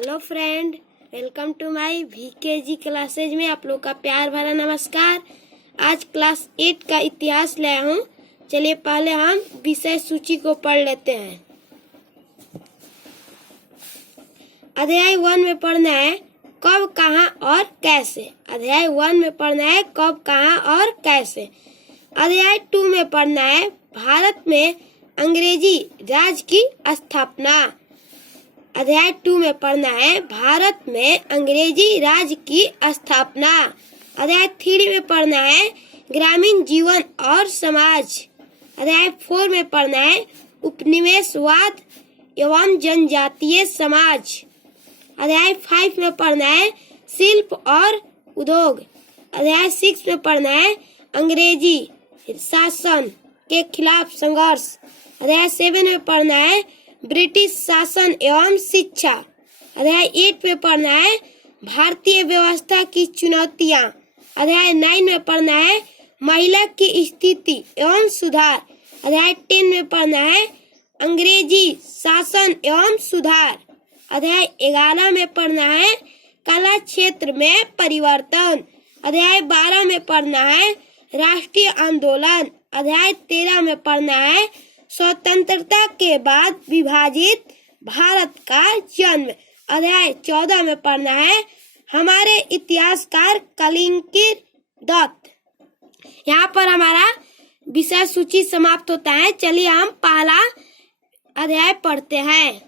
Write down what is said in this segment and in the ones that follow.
Hello friend, welcome to my VKG classes में आप लोग का प्यार भरा नमस्कार। आज क्लास 8 का इतिहास लाया हूँ। चलिए पहले हम विषय सूची को पढ़ लेते हैं। अध्याय 1 में पढ़ना है कब, कहाँ और कैसे। अध्याय 1 में पढ़ना है कब, कहाँ और कैसे। अध्याय 2 में पढ़ना है भारत में अंग्रेजी राज की स्थापना। अध्याय 2 में पढ़ना है भारत में अंग्रेजी राज की स्थापना। अध्याय 3 में पढ़ना है ग्रामीण जीवन और समाज। अध्याय 4 में पढ़ना है उपनिवेशवाद एवं जनजातीय समाज। अध्याय 5 में पढ़ना है शिल्प और उद्योग। अध्याय 6 में पढ़ना है अंग्रेजी शासन के खिलाफ संघर्ष। अध्याय 7 में पढ़ना है ब्रिटिश शासन एवं शिक्षा। अध्याय 8 में पढ़ना है भारतीय व्यवस्था की चुनौतियां। अध्याय 9 में पढ़ना है महिला की स्थिति एवं सुधार। अध्याय 10 में पढ़ना है अंग्रेजी शासन एवं सुधार। अध्याय 11 में पढ़ना है कला क्षेत्र में परिवर्तन। अध्याय 12 में पढ़ना है राष्ट्रीय आंदोलन। अध्याय 13 में पढ़ना है स्वतंत्रता के बाद विभाजित भारत का जन्म। अध्याय 14 में पढ़ना है हमारे इतिहासकार कलिंगर दत्त। यहाँ पर हमारा विषय सूची समाप्त होता है। चलिए हम पहला अध्याय पढ़ते हैं।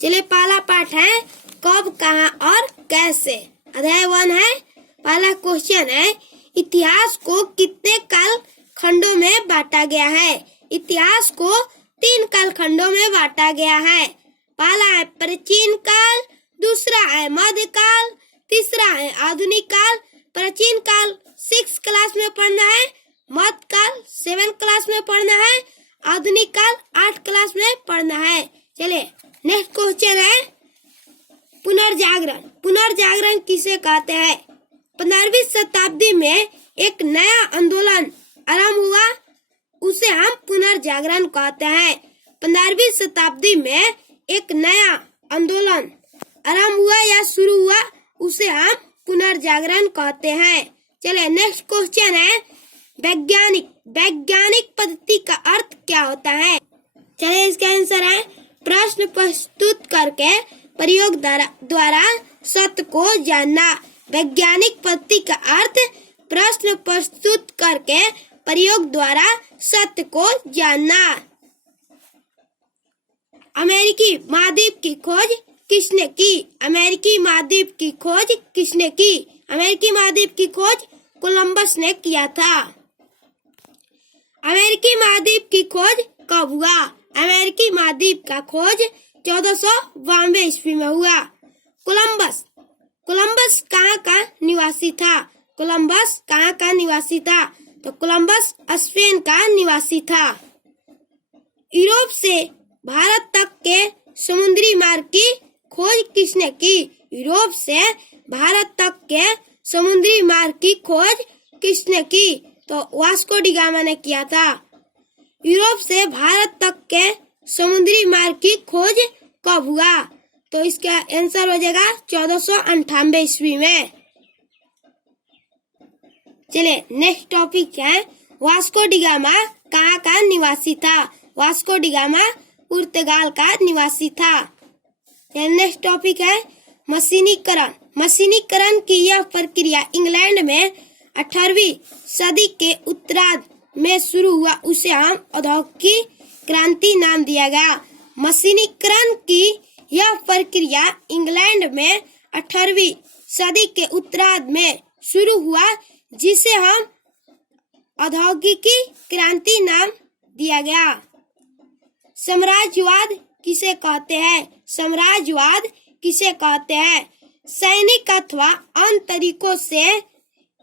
चलिए पहला पाठ है कब, कहाँ और कैसे। अध्याय 1 है। पहला क्वेश्चन है इतिहास को कितने काल खंडों में बांटा गया है। इतिहास को 3 कालखंडों में बांटा गया है। पहला है प्राचीन काल, दूसरा है मध्यकाल, तीसरा है आधुनिक काल। प्राचीन काल 6 क्लास में पढ़ना है, मध्यकाल 7 क्लास में पढ़ना है, आधुनिक काल 8 क्लास में पढ़ना है। चलिए नेक्स्ट क्वेश्चन है पुनर्जागरण। पुनर्जागरण किसे कहते हैं। 15वीं शताब्दी में एक नया आंदोलन आरंभ हुआ, उसे हम पुनर्जागरण कहते हैं। 15वीं शताब्दी में एक नया आंदोलन आरंभ हुआ या शुरू हुआ, उसे हम पुनर्जागरण कहते हैं। चलिए नेक्स्ट क्वेश्चन है वैज्ञानिक पद्धति का अर्थ क्या होता है। चलिए इसका आंसर है प्रश्न प्रस्तुत करके प्रयोग द्वारा सत्य को जानना। वैज्ञानिक पद्धति का अर्थ प्रश्न प्रस्तुत करके प्रयोग द्वारा सत्य को जानना। अमेरिकी महाद्वीप की खोज किसने की। अमेरिकी महाद्वीप की खोज किसने की। अमेरिकी महाद्वीप की खोज कोलंबस ने किया था। अमेरिकी महाद्वीप की खोज कब हुआ। अमेरिकी महाद्वीप का खोज 1492 ईस्वी में हुआ। कोलंबस कहाँ का निवासी था। कोलंबस कहाँ का निवासी था, तो कोलंबस स्पेन का निवासी था। यूरोप से भारत तक के समुद्री मार्ग की खोज किसने की। यूरोप से भारत तक के समुद्री मार्ग की खोज किसने की, तो वास्को डी गामा ने किया था। यूरोप से भारत तक के समुद्री मार्ग की खोज कब हुआ, तो इसका आंसर हो जाएगा 1498 ईस्वी में। चलिए नेक्स्ट टॉपिक है वास्को डी गामा कहाँ का निवासी था। वास्को डी गामा पुर्तगाल का निवासी था। नेक्स्ट टॉपिक है मशीनीकरण। मशीनीकरण की यह प्रक्रिया इंग्लैंड में 18वीं सदी के उत्तरार्ध में शुरू हुआ, उसे हम औद्योगिक क्रांति नाम दिया गया। मशीनीकरण की यह प्रक्रिया इंग्लैंड में 18वीं सदी के उत्तरार्ध में शुरू हुआ, जिसे हम औद्योगिक क्रांति नाम दिया गया। साम्राज्यवाद किसे कहते हैं। साम्राज्यवाद किसे कहते हैं। सैनिक अथवा अन्य तरीकों से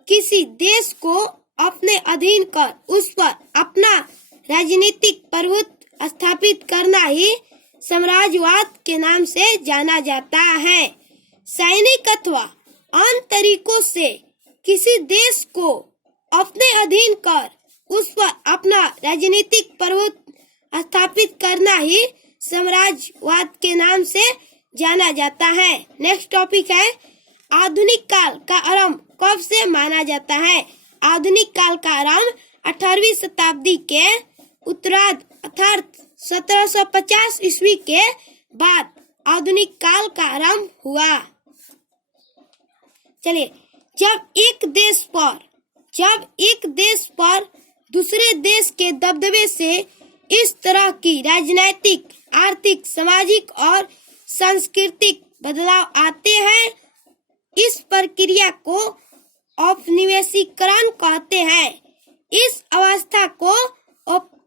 किसी देश को अपने अधीन कर उस पर अपना राजनीतिक प्रभुत्व स्थापित करना ही साम्राज्यवाद के नाम से जाना जाता है। सैनिक अथवा अन्य तरीकों से किसी देश को अपने अधीन कर उस पर अपना राजनीतिक प्रभुत्व स्थापित करना ही साम्राज्यवाद के नाम से जाना जाता है। नेक्स्ट टॉपिक है आधुनिक काल का आरंभ कब से माना जाता है। आधुनिक काल का आरंभ 18वीं शताब्दी के उत्तरार्ध अर्थात 1750 ईस्वी के बाद आधुनिक काल का आरंभ हुआ। चलिए, जब एक देश पर दूसरे देश के दबदबे से इस तरह की राजनीतिक, आर्थिक, सामाजिक और सांस्कृतिक बदलाव आते हैं, इस प्रक्रिया को औपनिवेशीकरण कहते हैं। इस अवस्था को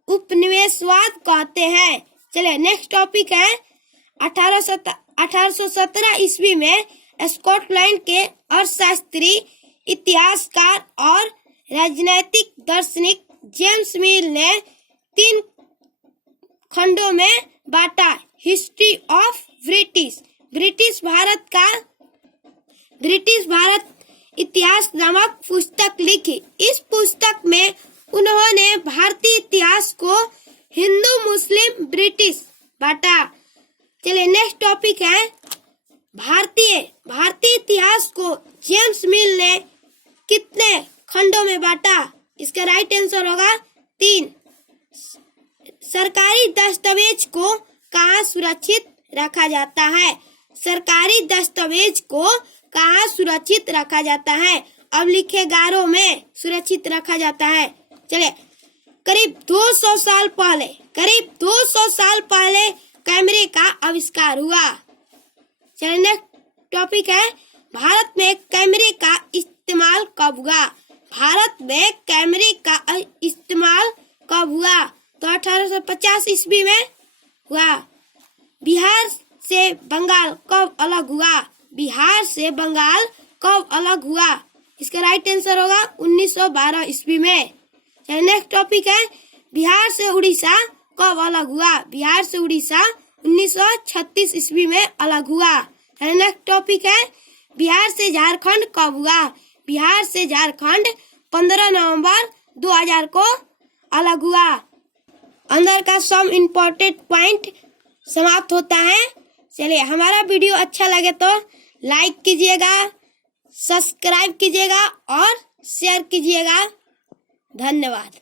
उपनिवेशवाद कहते हैं। चलिए, नेक्स्ट टॉपिक है 1817 ईस्वी में स्कॉटलैंड के अर्थशास्त्री, इतिहासकार और राजनैतिक दार्शनिक जेम्स मिल ने 3 खंडों में बांटा हिस्ट्री ऑफ ब्रिटिश भारत इतिहास नामक पुस्तक लिखी। इस पुस्तक में उन्होंने भारतीय इतिहास को हिंदू, मुस्लिम, ब्रिटिश बांटा। चलिए, नेक्स्ट टॉपिक है भारतीय इतिहास को जेम्स मिल ने कितने खंडों में बांटा। इसका राइट आंसर होगा 3। सरकारी दस्तावेज को कहाँ सुरक्षित रखा जाता है। सरकारी दस्तावेज को कहाँ सुरक्षित रखा जाता है। अब लिखेगारों में सुरक्षित रखा जाता है। चले, करीब 200 साल पहले कैमरे का आविष्कार हुआ। चलिए, नेक्स्ट टॉपिक है भारत में कैमरे का इस्तेमाल कब हुआ। भारत में कैमरे का इस्तेमाल कब हुआ? तो 1850 ईस्वी में हुआ। बिहार से बंगाल कब अलग हुआ? बिहार से बंगाल कब अलग हुआ? इसका राइट आंसर होगा 1912 ईस्वी में। नेक्स्ट टॉपिक है बिहार से उड़ीसा कब अलग हुआ? बिहार से उड़ीसा 1936 ईस्वी में अलग हुआ। नेक्स्ट टॉपिक है बिहार से झारखंड कब हुआ? बिहार से झारखंड 15 नवंबर 2000 को अलग हुआ। अंदर का सम इम्पोर्टेंट पॉइंट समाप्त होता है। चलिए, हमारा वीडियो अच्छा लगे तो लाइक कीजिएगा, सब्सक्राइब कीजिएगा और शेयर कीजिएगा। धन्यवाद।